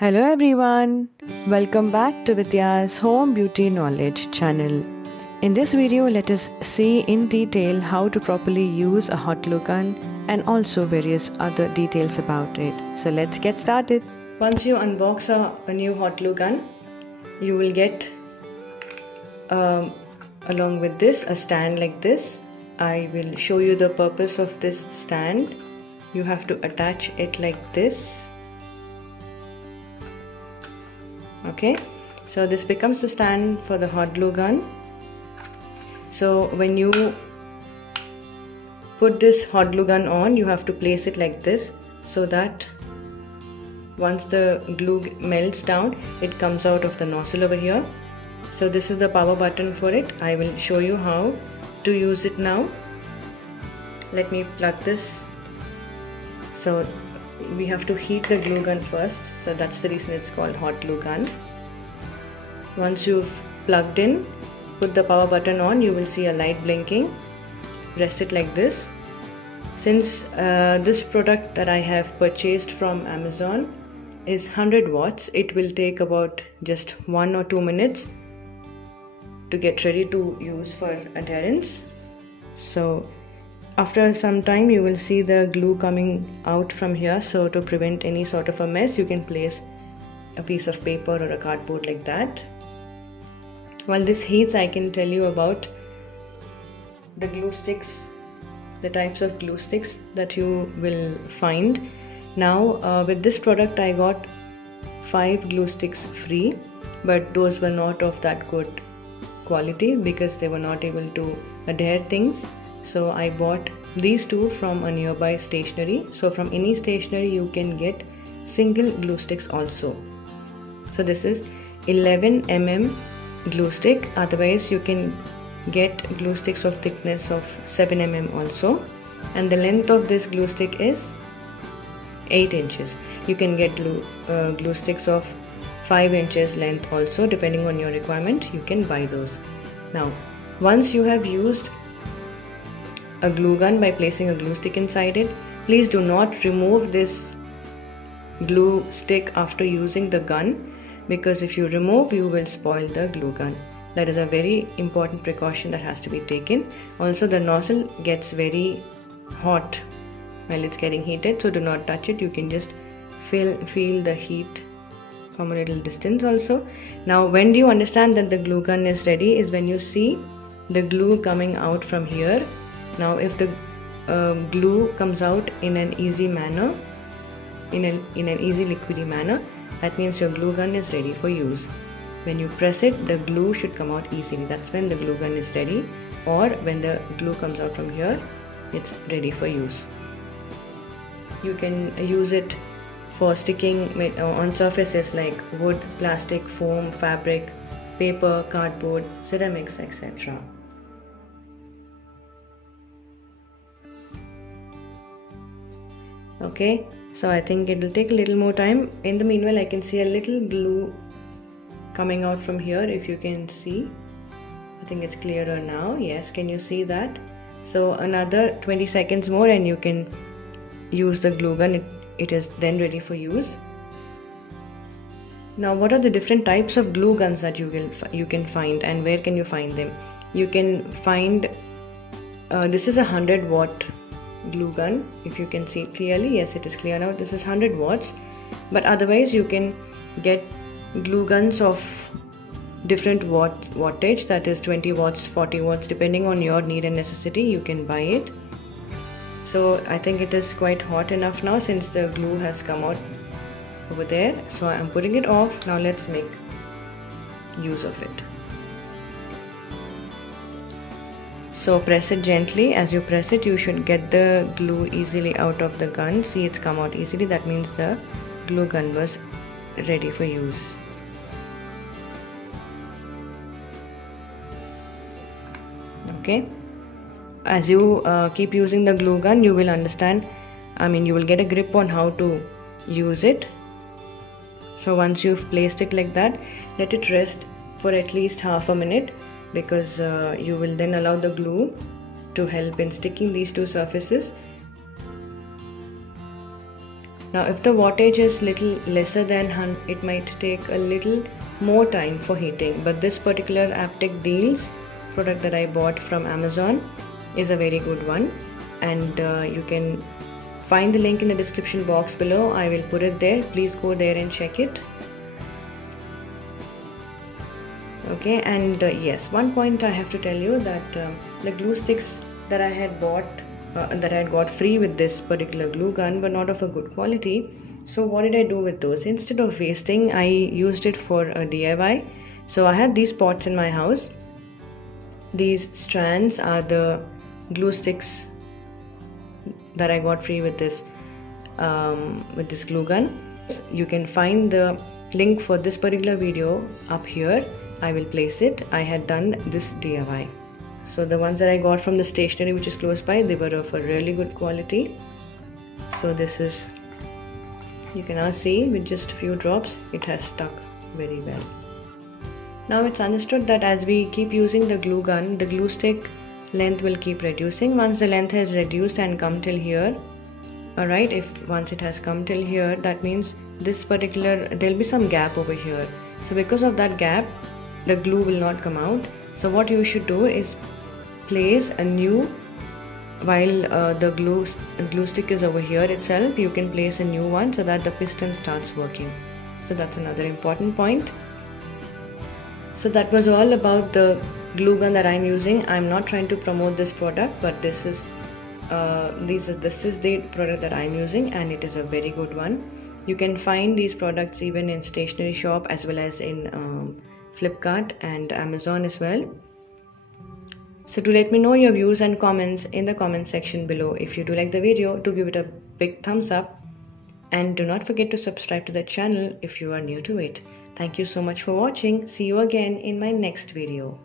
Hello everyone, welcome back to Vidya's Home Beauty Knowledge channel. In this video, let us see in detail how to properly use a hot glue gun and also various other details about it. So let's get started. Once you unbox a new hot glue gun, you will get along with this a stand like this. I will show you the purpose of this stand. You have to attach it like this. Okay, so this becomes the stand for the hot glue gun. So when you put this hot glue gun on, you have to place it like this so that once the glue melts down, it comes out of the nozzle over here. So this is the power button for it. I will show you how to use it now. Let me plug this. So we have to heat the glue gun first, so that's the reason it's called hot glue gun. Once you've plugged in, put the power button on, you will see a light blinking. Rest it like this. Since this product that I have purchased from Amazon is 100 watts, it will take about just 1 or 2 minutes to get ready to use for adherence. So after some time you will see the glue coming out from here, so to prevent any sort of a mess you can place a piece of paper or a cardboard like that. While this heats, I can tell you about the glue sticks, the types of glue sticks that you will find. Now with this product I got 5 glue sticks free, but those were not of that good quality because they were not able to adhere things. So I bought these two from a nearby stationery. So from any stationery you can get single glue sticks also. So this is 11 mm glue stick, otherwise you can get glue sticks of thickness of 7 mm also, and the length of this glue stick is 8 inches. You can get glue sticks of 5 inches length also, depending on your requirement. You can buy those. Now once you have used a glue gun by placing a glue stick inside it, please do not remove this glue stick after using the gun, because if you remove, you will spoil the glue gun. That is a very important precaution that has to be taken. Also, the nozzle gets very hot while it's getting heated, so do not touch it. You can just feel the heat from a little distance also. Now when do you understand that the glue gun is ready is when you see the glue coming out from here. Now if the glue comes out in an easy manner, in an easy liquidy manner, that means your glue gun is ready for use. When you press it, the glue should come out easily. That's when the glue gun is ready. Or when the glue comes out from here, it's ready for use. You can use it for sticking on surfaces like wood, plastic, foam, fabric, paper, cardboard, ceramics, etc. Okay, so I think it will take a little more time. In the meanwhile, I can see a little glue coming out from here. If you can see, I think it's clearer now. Yes, can you see that? So another 20 seconds more and you can use the glue gun. It is then ready for use. Now what are the different types of glue guns that you can find, and where can you find them? You can find this is a 100 watt glue gun. If you can see clearly, yes, it is clear now. This is 100 watts, but otherwise you can get glue guns of different wattage, that is 20 watts, 40 watts, depending on your need and necessity. You can buy it. So I think it is quite hot enough now since the glue has come out over there. So I am putting it off. Now let's make use of it. So press it gently. As you press it, you should get the glue easily out of the gun. See, it's come out easily. That means the glue gun was ready for use. Okay. As you keep using the glue gun, you will understand, you will get a grip on how to use it. So once you've placed it like that, let it rest for at least half a minute, because you will then allow the glue to help in sticking these two surfaces. Now if the wattage is little lesser than 100, it might take a little more time for heating, but this particular Aptec Deals product that I bought from Amazon is a very good one, and you can find the link in the description box below. I will put it there. Please go there and check it. Okay, and yes, one point I have to tell you that the glue sticks that I had bought that I had got free with this particular glue gun were not of a good quality. So what did I do with those? Instead of wasting, I used it for a DIY. So I had these pots in my house. These strands are the glue sticks that I got free with this glue gun. You can find the link for this particular video up here. I will place it. I had done this DIY. So the ones that I got from the stationery which is close by, they were of a really good quality. So this is, you can now see with just a few drops it has stuck very well. Now it's understood that as we keep using the glue gun, the glue stick length will keep reducing. Once the length has reduced and come till here, alright, once it has come till here, that means this particular, there will be some gap over here. So because of that gap, the glue will not come out. So what you should do is place a new, while the glue stick is over here itself, you can place a new one so that the piston starts working. So that's another important point. So that was all about the glue gun that I'm using. I'm not trying to promote this product, but this is the product that I'm using, and it is a very good one. You can find these products even in stationery shop as well as in Flipkart and Amazon as well. So do let me know your views and comments in the comment section below. If you do like the video, do give it a big thumbs up, and do not forget to subscribe to the channel if you are new to it. Thank you so much for watching. See you again in my next video.